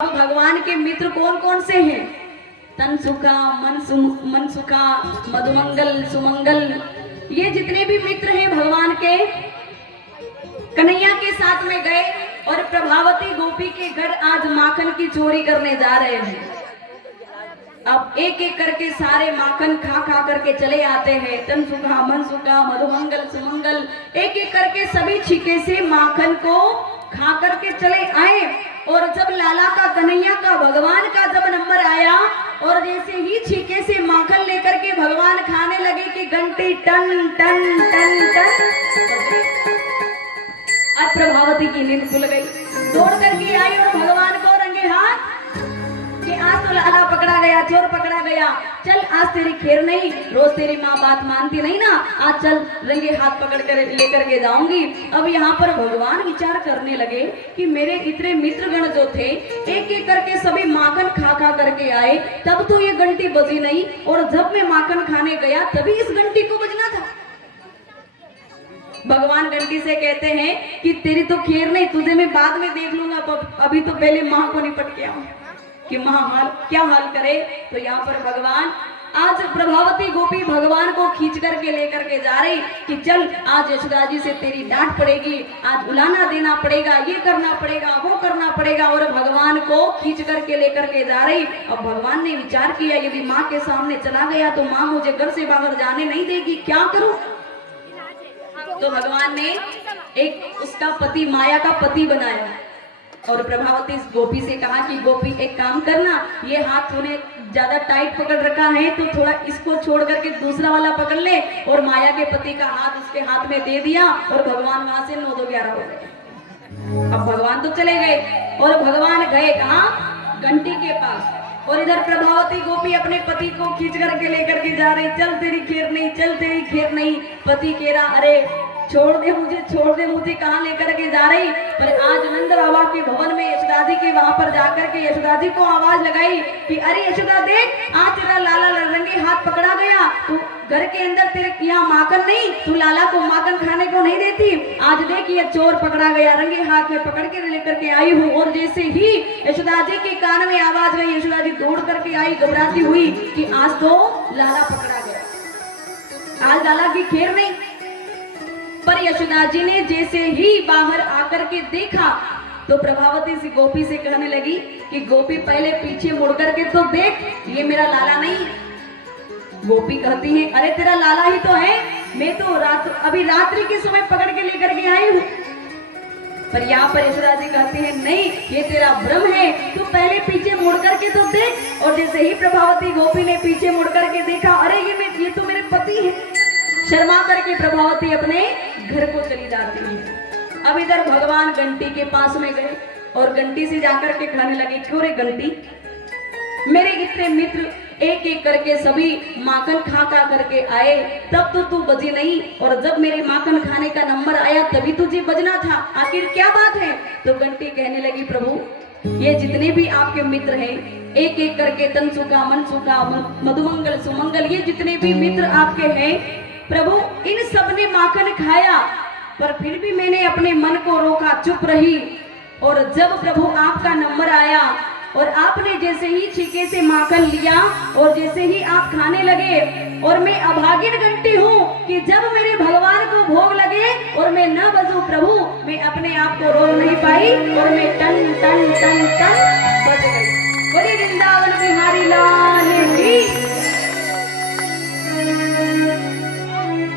अब भगवान के मित्र कौन कौन से हैं? तन सुखा, मन सुखा, मधुमंगल, सुमंगल, ये जितने भी मित्र हैं भगवान के, कन्हैया के साथ में गए और प्रभावती गोपी के घर आज माखन की चोरी करने जा रहे हैं। अब एक एक करके सारे माखन खा खा करके चले आते हैं। तन सुखा, मन सुखा, मधुमंगल, सुमंगल, एक एक करके सभी छीके से माखन को खा करके चले आए। और जब लाला का, कन्हैया का, भगवान का जब नंबर आया और जैसे ही छीके से माखन लेकर के भगवान खाने लगे कि घंटी टन टन टन टन, अब प्रभावती की नींद खुल गई। दौड़ करके आई और भगवान को रंगे हाथ कि आज तो लाला पकड़ा गया, चोर पकड़ा गया, चल आज तेरी खैर नहीं, रोज तेरी माँ बात मानती नहीं ना, आज चल रंगे हाथ पकड़ कर लेकर के जाऊंगी। अब यहाँ पर भगवान विचार करने लगे कि मेरे इतने मित्रगण जो थे एक एक करके सभी माखन खा खा करके आए, तब तो ये घंटी बजी नहीं, और जब मैं माखन खाने गया तभी इस घंटी को बजना था। भगवान घंटी से कहते हैं कि तेरी तो खैर नहीं, तुझे मैं बाद में देख लूंगा, अभी तो पहले माँ को निपट के आऊं कि महाहाल क्या हाल करे। तो यहाँ पर भगवान, आज प्रभावती गोपी भगवान को खींच करके लेकर के जा रही कि चल आज यशोदा जी से तेरी डांट पड़ेगी, आज उलाना देना पड़ेगा, ये करना पड़ेगा, वो करना पड़ेगा, और भगवान को खींच करके लेकर के जा रही। अब भगवान ने विचार किया यदि माँ के सामने चला गया तो माँ मुझे घर से बाहर जाने नहीं देगी, क्या करूं। तो भगवान ने एक उसका पति, माया का पति बनाया और प्रभावती गोपी से कहा कि गोपी एक काम करना, ये हाथ तूने ज्यादा टाइट पकड़ रखा है तो थोड़ा इसको छोड़ करके दूसरा वाला पकड़ ले। और माया के पति का हाथ उसके हाथ में दे दिया और भगवान वहां से 9-11 हो गए। अब भगवान तो चले गए और भगवान गए कहाँ? घंटी के पास। और इधर प्रभावती गोपी अपने पति को खींच करके लेकर के जा रही, चल तेरी खैर नहीं, चल तेरी खैर नहीं। पति कह रहा अरे छोड़ दे मुझे, छोड़ दे मुझे, कहाँ लेकर के जा रही। पर आज नंद बाबा के भवन में यशोदा जी के वहां पर जाकर के यशोदा जी को आवाज लगाई कि अरे यशोदा देख, आज तेरा लाला रंगे हाथ पकड़ा गया, तू घर के अंदर तेरे यहाँ माखन नहीं, तू लाला को माखन खाने को नहीं देती, आज देख ये चोर पकड़ा गया, रंगे हाथ में पकड़ के लेकर के आई हूँ। और जैसे ही यशोदा जी के कान में आवाज गई, यशोदा जी दौड़ करके आई घबराती हुई कि आज तो लाला पकड़ा गया, आज लाला की खैर नहीं। पर यशोदा जी ने जैसे ही बाहर आकर के देखा तो प्रभावती सी गोपी से कहने लगी कि गोपी पहले पीछे मुड़ करके तो देख, ये मेरा लाला नहीं। गोपी कहती है अरे तेरा लाला ही तो है, मैं तो अभी रात्रि के समय पकड़ के लेकर के आई हूँ। पर यहाँ पर यशोदा जी कहती है नहीं, ये तेरा भ्रम है, तू पहले पीछे मुड़ करके तो देख। और जैसे ही प्रभावती गोपी ने पीछे मुड़ करके देखा, अरे ये तो मेरे पति है। शर्मा करके प्रभावती अपने घर को चली जाती है। अब इधर भगवान घंटी के पास में गए और घंटी से जाकर के कहने लगे क्यों रे घंटी, मेरे इतने मित्र एक एक करके सभी माखन खा खा करके आए, तब तो तू बजी नहीं, और जब मेरे माखन खाने का नंबर आया तभी तुझे बजना था, आखिर क्या बात है। तो घंटी कहने लगी प्रभु, ये जितने भी आपके मित्र हैं एक एक करके, तन सुखा, मन सुखा, मधुमंगल, सुमंगल, ये जितने भी मित्र आपके हैं प्रभु, इन सब ने माखन खाया, पर फिर भी मैंने अपने मन को रोका, चुप रही। और जब प्रभु आपका नंबर आया और आपने जैसे ही छीके से माखन लिया और जैसे ही आप खाने लगे, और मैं अभागिन घंटी हूँ कि जब मेरे भगवान को भोग लगे और मैं न बजूं प्रभु, मैं अपने आप को रोक नहीं पाई और मैं टन टन टन टन